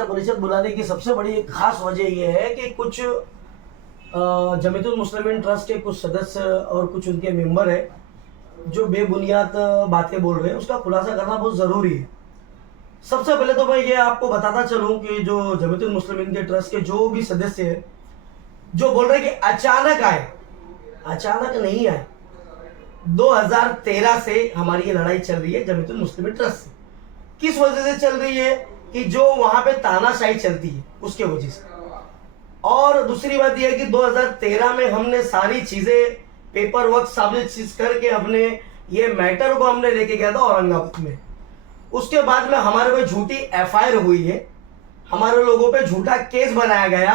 नगर परिषद बुलाने की सबसे बड़ी एक खास वजह यह है कि कुछ जमीयतुल मुस्लिमीन ट्रस्ट के कुछ सदस्य और कुछ उनके मेंबर है जो बेबुनियाद बातें बोल रहे हैं, उसका खुलासा करना बहुत ज़रूरी है। सबसे पहले तो मैं ये आपको बताता चलूं कि जो जमीयतुल मुस्लिमीन के ट्रस्ट के जो भी सदस्य है जो बोल रहे हैं कि अचानक आए, अचानक नहीं आए। 2013 से हमारी ये लड़ाई चल रही है जमीयतुल मुस्लिमीन ट्रस्ट से। किस वजह से चल रही है कि जो वहां पे तानाशाही चलती है उसके वजह से। और दूसरी बात यह है कि 2013 में हमने सारी चीजें पेपर वर्क साबित चीज करके हमने ये मैटर को हमने लेके गया था औरंगाबाद में। उसके बाद में हमारे पे झूठी एफआईआर हुई है, हमारे लोगों पे झूठा केस बनाया गया।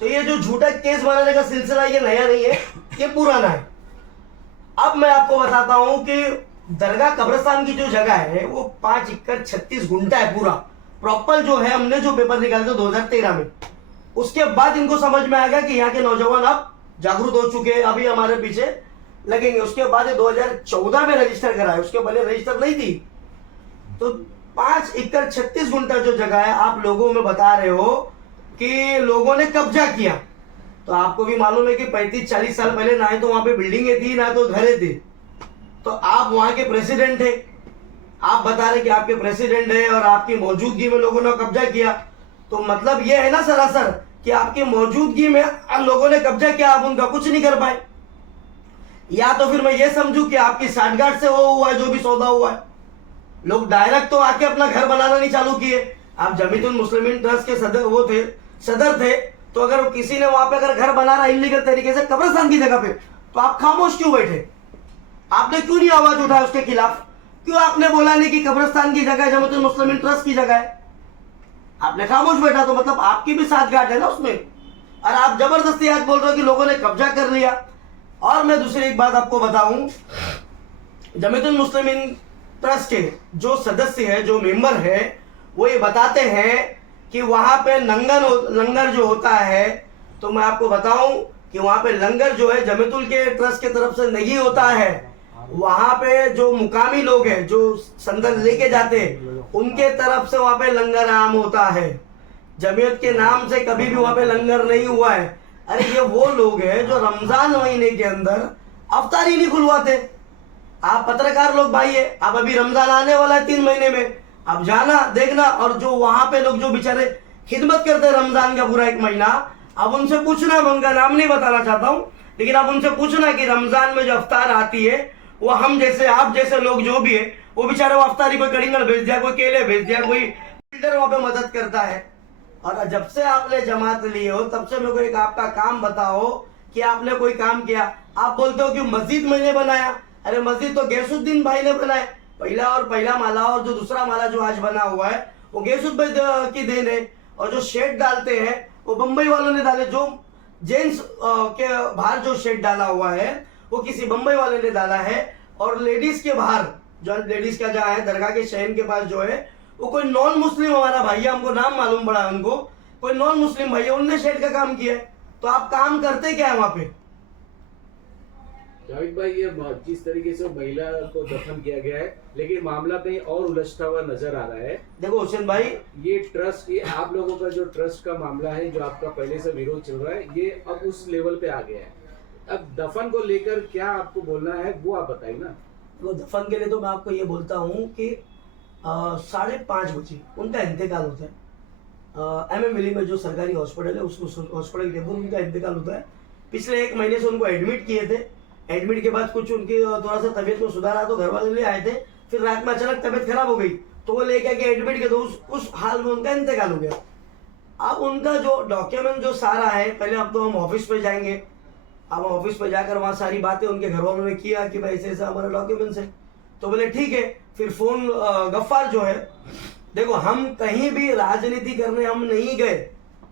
तो ये जो झूठा केस बनाने का सिलसिला ये नया नहीं है, ये पुराना है। अब मैं आपको बताता हूं कि दरगाह कब्रिस्तान की जो जगह है वो 5 एकड़ 36 गुंठा है पूरा प्रॉपर जो है। हमने जो पेपर निकाले थे 2013 में, उसके बाद इनको समझ में आ गया कि यहाँ के नौजवान अब जागरूक हो चुके हैं, अभी हमारे पीछे लगेंगे। उसके बाद 2014 में रजिस्टर कराया, उसके पहले रजिस्टर नहीं थी। तो 5 एकड़ 36 गुंठा जो जगह है आप लोगों में बता रहे हो कि लोगों ने कब्जा किया। तो आपको भी मालूम है कि 35-40 साल पहले ना तो वहां पे बिल्डिंगें थी ना तो घरें थे। तो आप वहां के प्रेसिडेंट है, आप बता रहे कि आपके प्रेसिडेंट है और आपकी मौजूदगी में लोगों ने कब्जा किया। तो मतलब ये है ना सरासर कि आपकी मौजूदगी में लोगों ने कब्जा किया, आप उनका कुछ नहीं कर पाए। या तो फिर मैं ये समझू कि आपकी साठगांठ से वो हुआ है जो भी सौदा हुआ है। लोग डायरेक्ट तो आके अपना घर बनाना नहीं चालू किए। आप जमीयतुल मुस्लिमीन ट्रस्ट के सदर थे, तो अगर किसी ने वहां पे अगर घर बना रहा इलीगल तरीके से कब्रिस्तान की जगह पे, तो आप खामोश क्यों बैठे? आपने क्यों नहीं आवाज उठाया उसके खिलाफ? क्यों आपने बोला नहीं कि कब्रिस्तान की जगह जमीयतुल मुस्लिमीन ट्रस्ट की जगह है? आपने खामोश बैठा, तो मतलब आपकी भी साठगांठ है ना उसमें। और आप जबरदस्ती आज बोल रहे हो कि लोगों ने कब्जा कर लिया। और मैं दूसरी एक बात आपको बताऊं, जमीयतुल मुस्लिमीन ट्रस्ट के जो सदस्य है, जो मेंबर है, वो ये बताते हैं कि वहां पे लंगर जो होता है, तो मैं आपको बताऊं कि वहां पे लंगर जो है जमीयतुल के ट्रस्ट के तरफ से नहीं होता है। वहां पे जो मुकामी लोग हैं जो संदन लेके जाते हैं उनके तरफ से वहां पे लंगर आम होता है। जमीयत के नाम से कभी भी वहां पे लंगर नहीं हुआ है। अरे ये वो लोग हैं जो रमजान महीने के अंदर अफ्तारी नहीं खुलवाते। आप पत्रकार लोग भाई है, आप अभी रमजान आने वाला है 3 महीने में, आप जाना देखना। और जो वहां पे लोग जो बेचारे खिदमत करते हैं रमजान का पूरा 1 महीना, अब उनसे पूछना, मैं उनका नाम नहीं बताना चाहता हूं, लेकिन आप उनसे पूछना कि रमजान में जो अफ्तार आती है वो हम जैसे आप जैसे लोग जो भी है वो बेचारे वो अफ्तारी कोई कड़िंगल भेज दिया, कोई केले भेज दिया, कोई बिल्डर वहां पे मदद करता है। और जब से आपने जमात ली हो तब से मेरे को एक आपका काम बताओ कि आपने कोई काम किया। आप बोलते हो कि मस्जिद मैंने बनाया। अरे मस्जिद तो गैसुद्दीन भाई ने बनाया, पहला माला और जो दूसरा माला जो आज बना हुआ है वो गैसुद्दीन भाई की देन है। और जो शेड डालते हैं वो बंबई वालों ने डाले। जो जेंट्स के बाहर जो शेड डाला हुआ है वो किसी बंबई वाले ने डाला है। और लेडीज के बाहर जो लेडीज का जहाँ है दरगाह के शहन के पास जो है वो कोई नॉन मुस्लिम हमारा भाई है, हमको नाम मालूम पड़ा उनको, कोई नॉन मुस्लिम भाई है, उनने शेड का काम किया है। तो आप काम करते क्या है वहां पे? जावेद भाई, ये जिस तरीके से महिला को दफन किया गया है, लेकिन मामला कहीं और उलझता हुआ नजर आ रहा है। देखो हुसैन भाई, ये ट्रस्ट, ये आप लोगों का जो ट्रस्ट का मामला है, जो आपका पहले से विरोध चल रहा है, ये अब उस लेवल पे आ गया है। अब दफन को लेकर क्या आपको बोलना है वो आप बताइए ना। तो दफन के लिए तो मैं आपको ये बोलता हूँ कि 5:30 बजे उनका इंतकाल होता है। MM विली में जो सरकारी हॉस्पिटल है उस हॉस्पिटल के अंदर उनका इंतकाल होता है। पिछले 1 महीने से उनको एडमिट किए थे। एडमिट के बाद कुछ उनकी थोड़ा सा तबीयत में सुधार आया तो घर वाले ले आए थे। फिर रात में अचानक तबीयत खराब हो गई तो वो लेके आके एडमिट किए, तो उस हाल में उनका इंतकाल हो गया। अब उनका जो डॉक्यूमेंट जो सारा है, पहले अब तो हम ऑफिस पे जाएंगे। अब ऑफिस पे जाकर वहां सारी बातें उनके घर वालों ने किया कि भाई ऐसे ऐसा हमारा डॉक्यूमेंट्स है। तो बोले ठीक है। फिर फोन गफ्फार जो है, देखो हम कहीं भी राजनीति करने हम नहीं गए,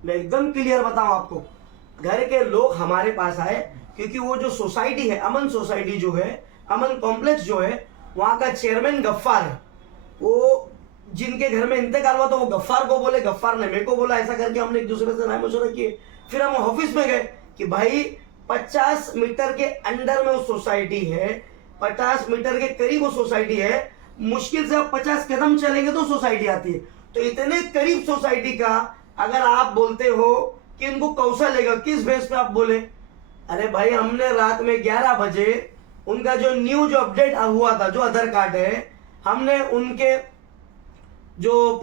मैं एकदम क्लियर बताऊं आपको। घर के लोग हमारे पास आए क्योंकि वो जो सोसाइटी है, अमन सोसाइटी जो है, अमन कॉम्प्लेक्स जो है, वहां का चेयरमैन गफ्फार है। वो जिनके घर में इंतकाल हुआ तो वो गफ्फार को बोले, गफ्फार ने मेरे को बोला, ऐसा करके हमने एक दूसरे से राय मशवरा किए। फिर हम ऑफिस में गए कि भाई 50 मीटर के अंदर में वो सोसाइटी है, 50 मीटर के करीब वो सोसाइटी है, मुश्किल से आप 50 कदम चलेंगे तो सोसाइटी आती है। तो इतने करीब सोसाइटी का अगर आप बोलते हो कि उनको कौशल लेगा, किस बेस पे आप बोले? अरे भाई, हमने रात में 11 बजे उनका जो न्यू जो अपडेट हुआ था, जो आधार कार्ड है, हमने उनके जो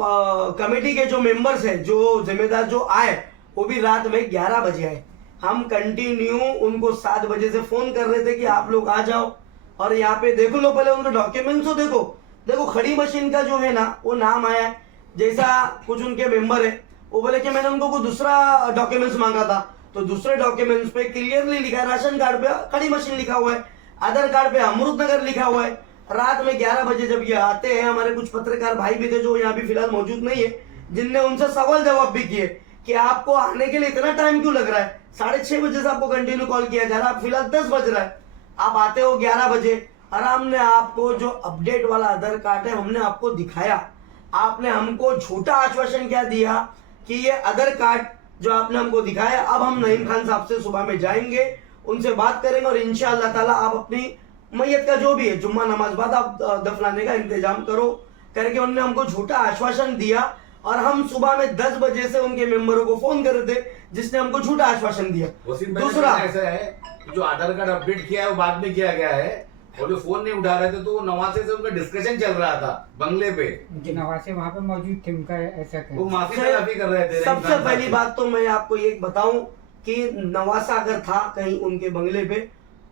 कमेटी के जो मेंबर्स हैं, जो जिम्मेदार जो आए, वो भी रात में 11 बजे आए। हम कंटिन्यू उनको 7 बजे से फोन कर रहे थे कि आप लोग आ जाओ और यहाँ पे देखो लो, पहले उनके डॉक्यूमेंट्स हो, देखो खड़ी मशीन का जो है ना वो नाम आया है। जैसा कुछ उनके मेंबर है, वो बोले कि मैंने उनको कोई दूसरा डॉक्यूमेंट्स मांगा था, तो दूसरे डॉक्यूमेंट्स पे क्लियरली लिखा है, राशन कार्ड पे खड़ी मशीन लिखा हुआ है, आधार कार्ड पे अमृतनगर लिखा हुआ है। रात में 11 बजे जब ये आते हैं, हमारे कुछ पत्रकार भाई भी थे जो यहाँ भी फिलहाल मौजूद नहीं है, जिनने उनसे सवाल जवाब भी किए कि आपको आने के लिए इतना टाइम क्यों लग रहा है? 6:30 बजे से आपको कंटिन्यू कॉल किया जा रहा है, फिलहाल 10 बज रहा है, आप आते हो 11 बजे। और हमने आपको जो अपडेट वाला आधार कार्ड है हमने आपको दिखाया, आपने हमको झूठा आश्वासन क्या दिया कि ये आधार कार्ड जो आपने हमको दिखाया, अब हम नईम खान साहब से सुबह में जाएंगे, उनसे बात करेंगे और इंशाअल्लाह ताला आप अपनी मैयत का जो भी है जुम्मा नमाज बाद आप दफनाने का इंतजाम करो करके उन्होंने हमको झूठा आश्वासन दिया। और हम सुबह में 10 बजे से उनके मेंबरों को फोन कर रहे थे, जिसने हमको झूठा आश्वासन दिया। दूसरा ऐसा है कि जो आधार कार्ड अपडेट किया है वो बाद में किया गया है, और जो फोन नहीं उठा रहे थे तो नवासे से उनका डिस्कशन चल रहा था बंगले पे, नवासे वहाँ पे मौजूद थे, उनका ऐसा वो माफी तलाफी कर रहे थे। सबसे पहली बात तो मैं आपको ये बताऊं कि नवासा अगर था कहीं उनके बंगले पे,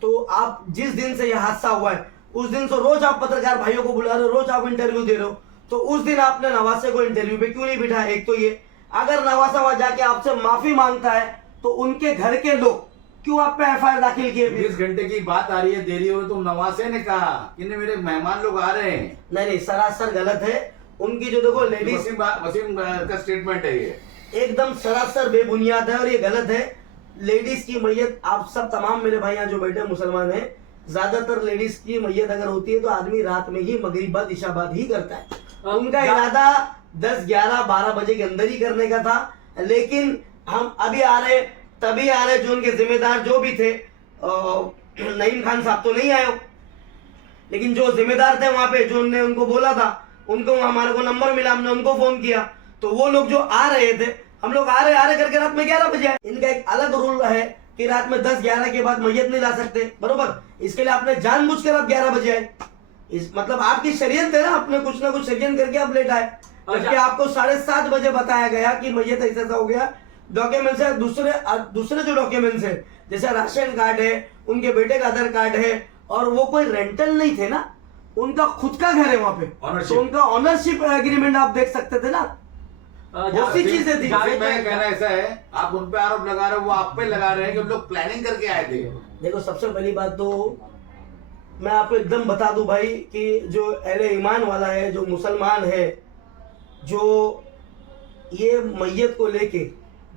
तो आप जिस दिन से यह हादसा हुआ है उस दिन से रोज आप पत्रकार भाइयों को बुला रहे हो, रोज आप इंटरव्यू दे रहे हो, तो उस दिन आपने नवासे को इंटरव्यू पे क्यों नहीं बिठाया? एक तो ये, अगर नवासा वहां जाके आपसे माफी मांगता है तो उनके घर के लोग क्यों आप पे एफआईआर दाखिल किए? 20 घंटे की बात आ रही है, देरी हो रही, तो नवासे ने कहा कि नहीं मेरे मेहमान लोग आ रहे हैं। नहीं, सरासर गलत है उनकी। जो देखो लेडीज, वसीम का स्टेटमेंट है ये, एकदम सरासर बेबुनियाद है और ये गलत है। लेडीज की मैयत, आप सब तमाम मेरे भाई यहाँ जो बैठे मुसलमान हैं, ज्यादातर लेडीज की मैयत अगर होती है तो आदमी रात में ही मगरिब बाद इशा बाद ही करता है। उनका इरादा 10, 11, 12 बजे के अंदर ही करने का था, लेकिन हम अभी आ रहे तभी आ रहे जो उनके जिम्मेदार जो भी थे, नईम खान साहब तो नहीं आए, लेकिन जो जिम्मेदार थे वहां पे, जो उन्होंने उनको बोला था, उनको हमारे को नंबर मिला, हमने उनको फोन किया, तो वो लोग जो आ रहे थे, हम लोग आ रहे करके रात में 11 बजे आए। इनका एक अलग रूल है कि रात में 10, 11 के बाद मैयत नहीं ला सकते, बरोबर? इसके लिए आपने जानबूझकर आप 11 बजे आए, इस मतलब आपकी शरीयत है ना, आपने कुछ ना कुछ षड्यंत्र करके आप लेट आए। जबकि आपको 7:30 बजे बताया गया कि मैयत ऐसा हो गया, डॉक्यूमेंट्स है, दूसरे जो डॉक्यूमेंट्स है जैसे राशन कार्ड है, उनके बेटे का आधार कार्ड है, और वो कोई रेंटल नहीं थे ना, उनका खुद का घर है वहां पे, तो उनका ऑनरशिप एग्रीमेंट आप देख सकते थे ना, बहुत सी चीजें थी। मैं कहना ऐसा है, आप उन पे आरोप लगा रहे हो, वो आप पे लगा रहे हैं कि उन लोग प्लानिंग करके आए थे। देखो, सबसे पहली बात तो मैं आपको एकदम बता दूं भाई कि जो अहले ईमान वाला है, जो मुसलमान है, जो ये मैयत को लेके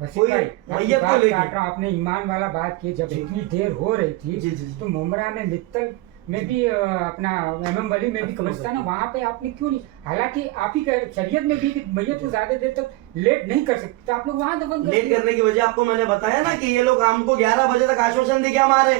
कोई मैयत को लेके, आपने ईमान वाला बात की, जब इतनी देर हो रही थी तो मुमरा में मित्तल में भी अपना एमएम वली में भी कब्रिस्तान है, वहाँ पे आपने क्यों नहीं? हालांकि आप ही शरीयत में भी मैयत को ज्यादा देर तक लेट नहीं कर सकते, तो आप लोग वहाँ दफन कर। लेट करने की वजह आपको मैंने बताया ना कि ये लोग हमको 11 बजे तक आश्वासन दे के हमारे,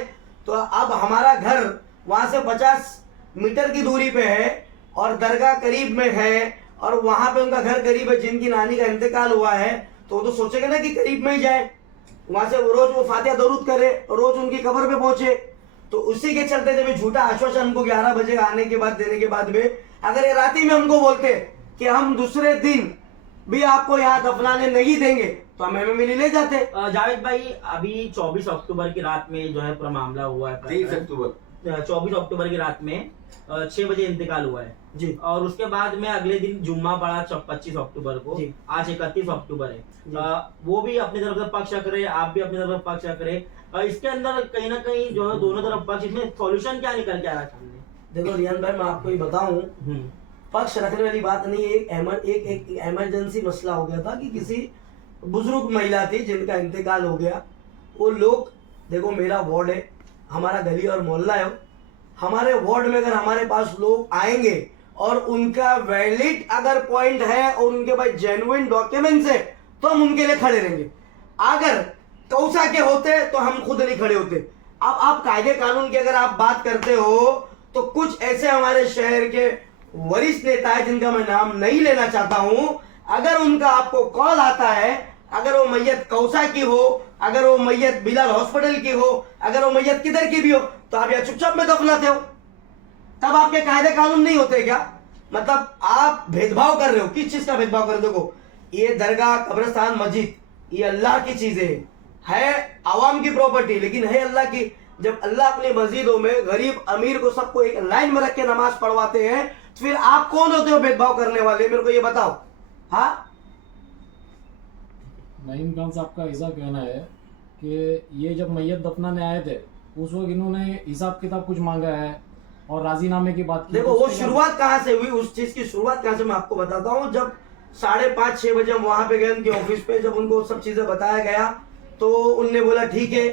तो अब हमारा घर वहां से 50 मीटर की दूरी पे है और दरगाह करीब में है, और वहां पे उनका घर करीब है, जिनकी नानी का इंतकाल हुआ है, तो वो तो सोचेगा ना कि करीब में ही जाए, वहां से रोज वो फातिहा दरूद करे, रोज उनकी कब्र पे पहुंचे। तो उसी के चलते जब ये झूठा आश्वासन हमको 11 बजे आने के बाद देने के बाद में, अगर ये रात ही में हमको बोलते कि हम दूसरे दिन भी आपको यहाँ दफनाने नहीं देंगे, तो हम एमएम वली ले जाते। जावेद भाई, अभी 24 अक्टूबर की रात में जो है पूरा मामला हुआ है, 23 अक्टूबर 24 अक्टूबर की रात में 6 बजे इंतकाल हुआ है जी, और उसके बाद में अगले दिन जुम्मा पड़ा 25 अक्टूबर को, आज 31 अक्टूबर है। वो भी अपनी तरफ से पक्ष रख रहे, आप भी अपनी तरफ से पक्ष रख रहे। इसके अंदर कहीं ना कहीं जो है दोनों तरफ पक्ष, इसमें सॉल्यूशन क्या निकल के आ रहा है सामने? देखो रियान भाई, मैं आपको ये बताऊं, पक्ष रखने वाली बात नहीं है। एक इमरजेंसी मसला हो गया था कि किसी बुजुर्ग महिला थी जिनका इंतकाल हो गया। वो लोग, देखो मेरा वार्ड है, हमारा गली और मोहल्ला है, हमारे वार्ड में अगर हमारे पास लोग आएंगे और उनका वैलिड अगर पॉइंट है और उनके पास जेन्युइन डॉक्यूमेंट्स है तो हम उनके लिए खड़े रहेंगे। अगर कौसा के होते तो हम खुद नहीं खड़े होते। अब आप कायदे कानून की अगर आप बात करते हो तो कुछ ऐसे हमारे शहर के वरिष्ठ नेता है जिनका मैं नाम नहीं लेना चाहता हूं, अगर उनका आपको कॉल आता है, अगर वो मैयत कौसा की हो, अगर वो मैयत बिलाल हॉस्पिटल की हो, अगर वो मैयत किधर की भी हो, तो आप यहाँ चुपचाप में दफनाते हो, तब आपके कायदे कानून नहीं होते क्या? मतलब आप भेदभाव कर रहे हो। किस चीज का भेदभाव कर रहे हो? देखो, ये दरगाह, कब्रिस्तान, मस्जिद, ये अल्लाह की चीजें है आवाम की प्रॉपर्टी, लेकिन है अल्लाह की। जब अल्लाह अपनी मस्जिदों में गरीब अमीर को सबको एक लाइन में रख के नमाज पढ़वाते हैं, तो फिर आप कौन होते हो भेदभाव करने वाले? मेरे को ये बताओ। हाँ, नईम खान साहब का ऐसा कहना है कि ये जब मैयत दफनाने आए थे उस वक्त इन्होंने हिसाब किताब कुछ मांगा है और राजीनामे की बात की। देखो वो शुरुआत कहाँ से हुई, उस चीज की शुरुआत कहाँ से मैं आपको बताता हूँ। जब 5:30-6 बजे हम वहां पे गए उनके ऑफिस पे, जब उनको सब चीजें बताया गया तो उनने बोला ठीक है।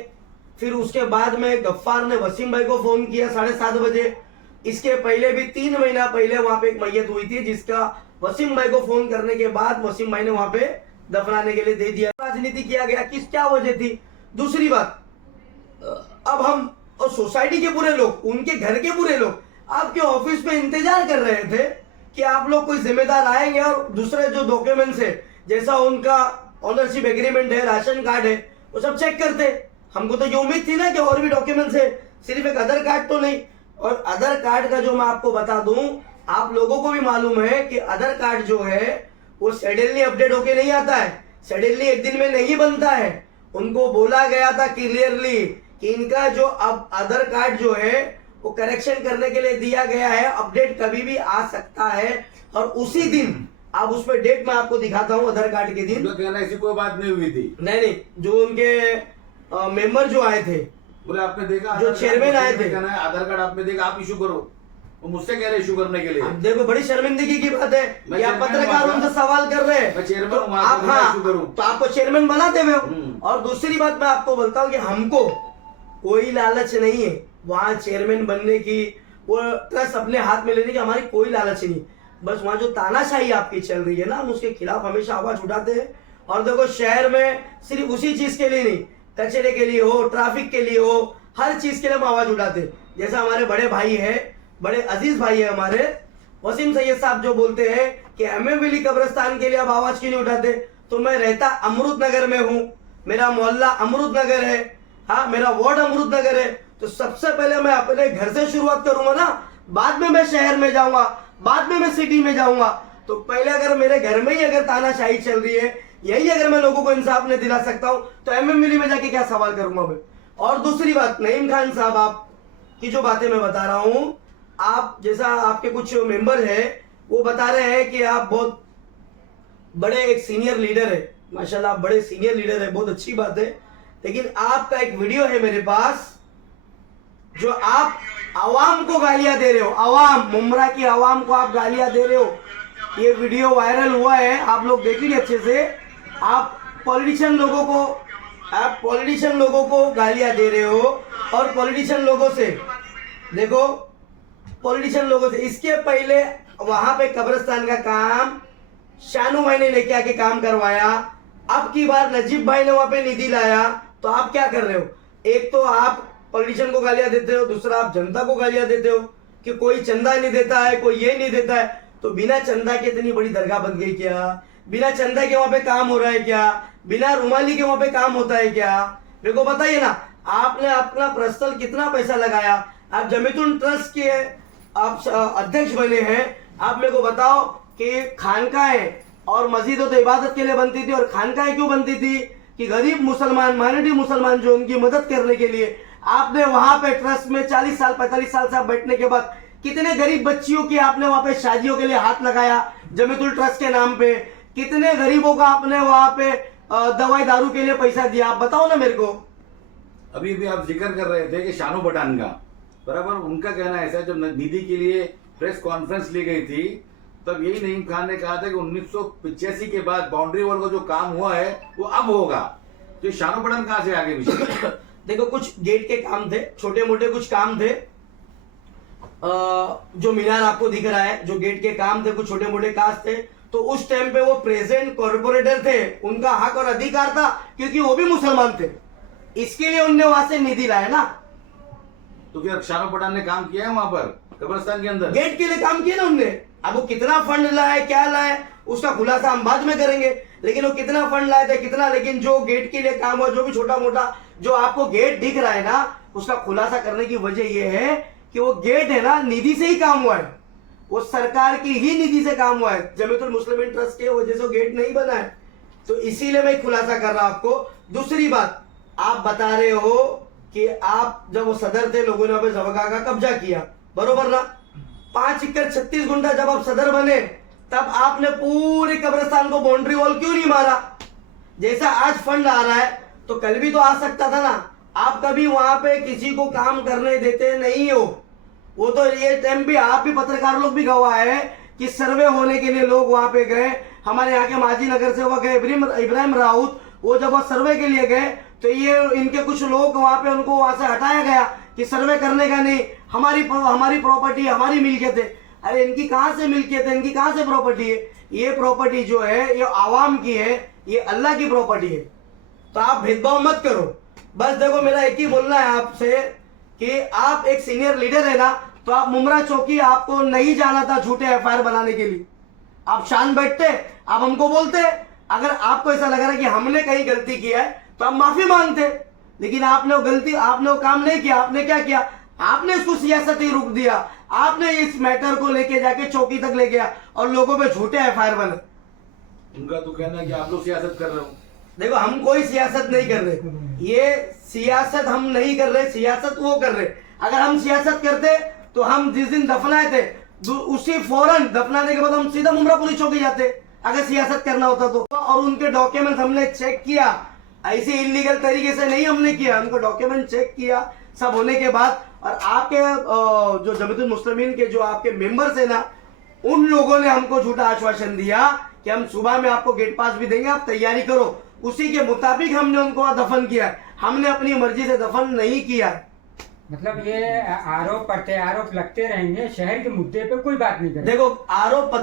फिर उसके बाद में गफ्फार ने वसीम भाई को फोन किया 7:30 बजे। इसके पहले भी 3 महीना पहले वहां पे एक मैयत हुई थी, जिसका वसीम भाई को फोन करने के बाद वसीम भाई ने वहां पे दफनाने के लिए दे दिया। राजनीति किया गया, क्या वजह थी? दूसरी बात, अब हम और सोसाइटी के पूरे लोग, उनके घर के पूरे लोग आपके ऑफिस में इंतजार कर रहे थे कि आप लोग कोई जिम्मेदार आएंगे और दूसरे जो डॉक्यूमेंट्स है, जैसा उनका ऑनरशिप एग्रीमेंट है, राशन कार्ड है, वो सब चेक करते। हमको तो ये उम्मीद थी ना कि और भी डॉक्यूमेंट्स है, सिर्फ एक आधार कार्ड तो नहीं। और आधार कार्ड का जो मैं आपको बता दूं, आप लोगों को भी मालूम है कि आधार कार्ड जो है वो सडनली अपडेट होके नहीं आता है, सडनली एक दिन में नहीं बनता है। उनको बोला गया था क्लियरली कि इनका जो अब आधार कार्ड जो है वो करेक्शन करने के लिए दिया गया है, अपडेट कभी भी आ सकता है। और उसी दिन, आप उस पर डेट मैं आपको दिखाता हूँ, आधार कार्ड के दिन। कहना ऐसी कोई बात नहीं हुई थी। नहीं, जो उनके मेंबर जो आए थे, बोले आपने देखा, जो चेयरमैन आए थे, कहना है आधार कार्ड आपने देखा, आप इशू करो। वो मुझसे कह रहे इशू करने के लिए। अब देखो बड़ी शर्मिंदगी की बात है, मैं या चेयरमैन पत्रकार हूँ, उनसे सवाल कर रहे हैं, मैं चेयरमैन तो हूँ, वहाँ आप, पर मैं हाँ, इशू करूँ। तो आपको चेयरमैन बनाते हुए हो। और दूसरी बात मैं आपको बोलता हूँ कि हमको कोई लालच नहीं है वहाँ चेयरमैन बनने की, वो ट्रस्ट अपने हाथ में लेने की, हमारी कोई लालच नहीं। बस वहाँ जो तानाशाही आपकी चल रही है ना, हम उसके खिलाफ हमेशा आवाज उठाते हैं। और देखो, शहर में सिर्फ उसी चीज के लिए नहीं, कचरे के लिए हो, ट्रैफिक के लिए हो, हर चीज के लिए हम आवाज उठाते हैं। जैसा हमारे बड़े भाई है, बड़े अजीज भाई है हमारे वसीम सैयद साहब, जो बोलते हैं कि MM वैली कब्रिस्तान के लिए आप आवाज क्यों नहीं उठाते? तो मैं रहता अमृत नगर में हूँ, मेरा मोहल्ला अमृत नगर है, हाँ, मेरा वार्ड अमृत नगर है। तो सबसे पहले मैं अपने घर से शुरुआत करूंगा ना, बाद में मैं शहर में जाऊंगा, बाद में मैं सिटी में जाऊंगा। तो पहले अगर मेरे घर में ही अगर तानाशाही चल रही है, यही अगर मैं लोगों को इंसाफ नहीं दिला सकता हूं, तो MM वैली में जाके क्या सवाल करूंगा मैं? और दूसरी बात, नईम खान साहब, आप की जो बातें मैं बता रहा हूं, आप जैसा आपके कुछ मेंबर है वो बता रहे हैं कि आप बहुत बड़े एक सीनियर लीडर है, माशाल्लाह आप बड़े सीनियर लीडर है, बहुत अच्छी बात है। लेकिन आपका एक वीडियो है मेरे पास, जो आप आवाम को गालियां दे रहे हो, आवाम, मुमरा की आवाम को आप गालियां दे रहे हो। ये वीडियो वायरल हुआ है, आप लोग देखेंगे अच्छे से। आप पॉलिटिशियन लोगों को गालियां दे रहे हो, और पॉलिटिशियन लोगों से, देखो पॉलिटिशियन लोगों से, इसके पहले वहां पे कब्रिस्तान का काम शानू भाई ने लेके आके काम करवाया, अब की बार नजीब भाई ने वहां पे निधि लाया। तो आप क्या कर रहे हो? एक तो आप पॉलिटिशियन को गालियां देते हो, दूसरा आप जनता को गालियां देते हो कि कोई चंदा नहीं देता है, कोई ये नहीं देता है। तो बिना चंदा के इतनी बड़ी दरगाह बन गई क्या? बिना चंदा के वहां पे काम हो रहा है क्या? बिना रुमाली के वहां पे काम होता है क्या? मेरे को बताइए ना, आपने अपना पर्सनल कितना पैसा लगाया? आप जमीतुल ट्रस्ट के आप अध्यक्ष बने हैं, आप मेरे को बताओ कि खानकाएं और मस्जिदें तो इबादत के लिए बनती थी, और खानकाएं क्यों बनती थी? कि गरीब मुसलमान, माइनॉरिटी मुसलमान जो उनकी मदद करने के लिए। आपने वहां पे ट्रस्ट में 40 साल 45 साल से बैठने के बाद कितने गरीब बच्चियों की आपने वहां पे शादियों के लिए हाथ लगाया जमीतुल ट्रस्ट के नाम पे? कितने गरीबों का आपने वहां पे दवाई दारू के लिए पैसा दिया? आप बताओ ना मेरे को। अभी भी आप जिक्र कर रहे थे कि शानू पठान का, बराबर उनका कहना ऐसा है, जब निधि के लिए प्रेस कॉन्फ्रेंस ली गई थी तब यही नईम खान ने कहा था कि 1985 के बाद बाउंड्री वॉल का जो काम हुआ है वो अब होगा। तो शानू पठान कहां से आगे विषय? देखो, कुछ गेट के काम थे, छोटे मोटे कुछ काम थे, जो मीनार आपको दिख रहा है, जो गेट के काम थे, कुछ छोटे मोटे काज थे। तो उस टाइम पे वो प्रेजेंट कॉर्पोरेटर थे, उनका हक और अधिकार था, क्योंकि वो भी मुसलमान थे, इसके लिए उनने वहां से निधि लाया ना। तो फिर शानू पठान ने काम किया है वहां पर कब्रिस्तान के अंदर? गेट के लिए काम किया ना उनने। अब वो कितना फंड लाए, क्या लाए, उसका खुलासा हम बाद में करेंगे। लेकिन वो कितना फंड लाए थे कितना, लेकिन जो गेट के लिए काम हुआ, जो भी छोटा मोटा जो आपको गेट दिख रहा है ना, उसका खुलासा करने की वजह ये है कि वो गेट है ना निधि से ही काम हुआ है, वो सरकार की ही निधि से काम हुआ है। जमीयतुल मुस्लिमीन ट्रस्ट के वजह से वो गेट नहीं बना है, तो इसीलिए मैं खुलासा कर रहा हूं आपको। दूसरी बात, आप बता रहे हो कि आप जब वो सदर थे लोगों ने वहां पे जगह का कब्जा किया, बरोबर ना? 5 एकड़ 36 गुंठा जब आप सदर बने तब आपने पूरे कब्रिस्तान को बाउंड्री वॉल क्यों नहीं मारा? जैसा आज फंड आ रहा है तो कल भी तो आ सकता था ना। आप कभी वहां पे किसी को काम करने देते नहीं हो। वो तो ये टाइम भी आप भी पत्रकार लोग भी गवाह है कि सर्वे होने के लिए लोग वहां पे गए। हमारे यहाँ के माजी नगर से वो गए इब्राहिम राउत, वो जब वो सर्वे के लिए गए तो ये इनके कुछ लोग वहां पे उनको वहां से हटाया गया कि सर्वे करने का नहीं, हमारी प्रॉपर्टी हमारी मिल्कियत है। अरे इनकी कहां से मिल्कियत है, इनकी कहां से प्रॉपर्टी है? ये प्रॉपर्टी जो है ये आवाम की है, ये अल्लाह की प्रॉपर्टी है। तो आप भेदभाव मत करो। बस देखो मेरा एक ही बोलना है आपसे कि आप एक सीनियर लीडर है ना, तो आप मुमरा चौकी आपको नहीं जाना था झूठे एफआईआर बनाने के लिए। आप शान बैठते, आप हमको बोलते, अगर आपको ऐसा लग रहा है कि हमने कहीं गलती किया है तो आप माफी मांगते। लेकिन आपने वो काम नहीं किया। आपने क्या किया? आपने इसको सियासती रुख दिया। आपने इस मैटर को लेके जाके चौकी तक ले गया और लोगों पे झूठे एफआईआर बने। उनका तो कहना है कि आप लोग सियासत कर रहे हो। देखो हम कोई सियासत नहीं कर रहे, ये सियासत हम नहीं कर रहे, सियासत वो कर रहे। अगर हम सियासत करते तो हम जिस दिन दफनाए थे उसी फौरन दफनाने के बाद हम सीधा मुमरा पुलिस चौकी जाते, अगर सियासत करना होता तो। और उनके डॉक्यूमेंट हमने चेक किया, ऐसे इलीगल तरीके से नहीं हमने किया, उनको डॉक्यूमेंट चेक किया सब होने के बाद। और आपके जो जमीयतुल मुस्लिमीन के जो आपके मेंबर्स है ना, उन लोगों ने हमको झूठा आश्वासन दिया कि हम सुबह में आपको गेट पास भी देंगे, आप तैयारी करो। उसी के मुताबिक हमने उनको वहां दफन किया। हमने अपनी मर्जी से दफन नहीं किया। मतलब ये आरोप प्रत्यारोप लगते रहेंगे, शहर के मुद्दे पे कोई बात नहीं करेंगे। देखो आरोप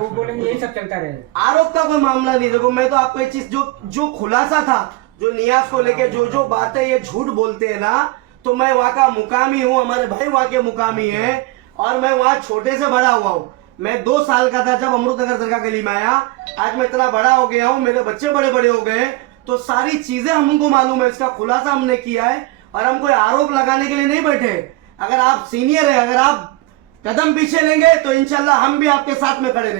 वो बोलेंगे यही सब चलता रहेगा। आरोप का कोई मामला नहीं। देखो मैं तो आपको एक चीज जो खुलासा था, जो नियाज को लेके जो बातें ये झूठ बोलते हैं ना, तो मैं वहां का मुकामी हूँ, हमारे भाई वहां के मुकामी है, और मैं वहां छोटे से बड़ा हुआ हूँ। मैं 2 साल का था जब अमृतनगर दरगाह गली में आया, आज मैं इतना बड़ा हो गया हूँ, मेरे बच्चे बड़े बड़े हो गए, तो सारी चीजें हमको मालूम है। इसका खुलासा हमने किया है और हम कोई आरोप लगाने के लिए नहीं बैठे। अगर आप सीनियर है, अगर आप कदम पीछे लेंगे तो इंशाल्लाह हम भी आपके साथ में खड़े रहेंगे।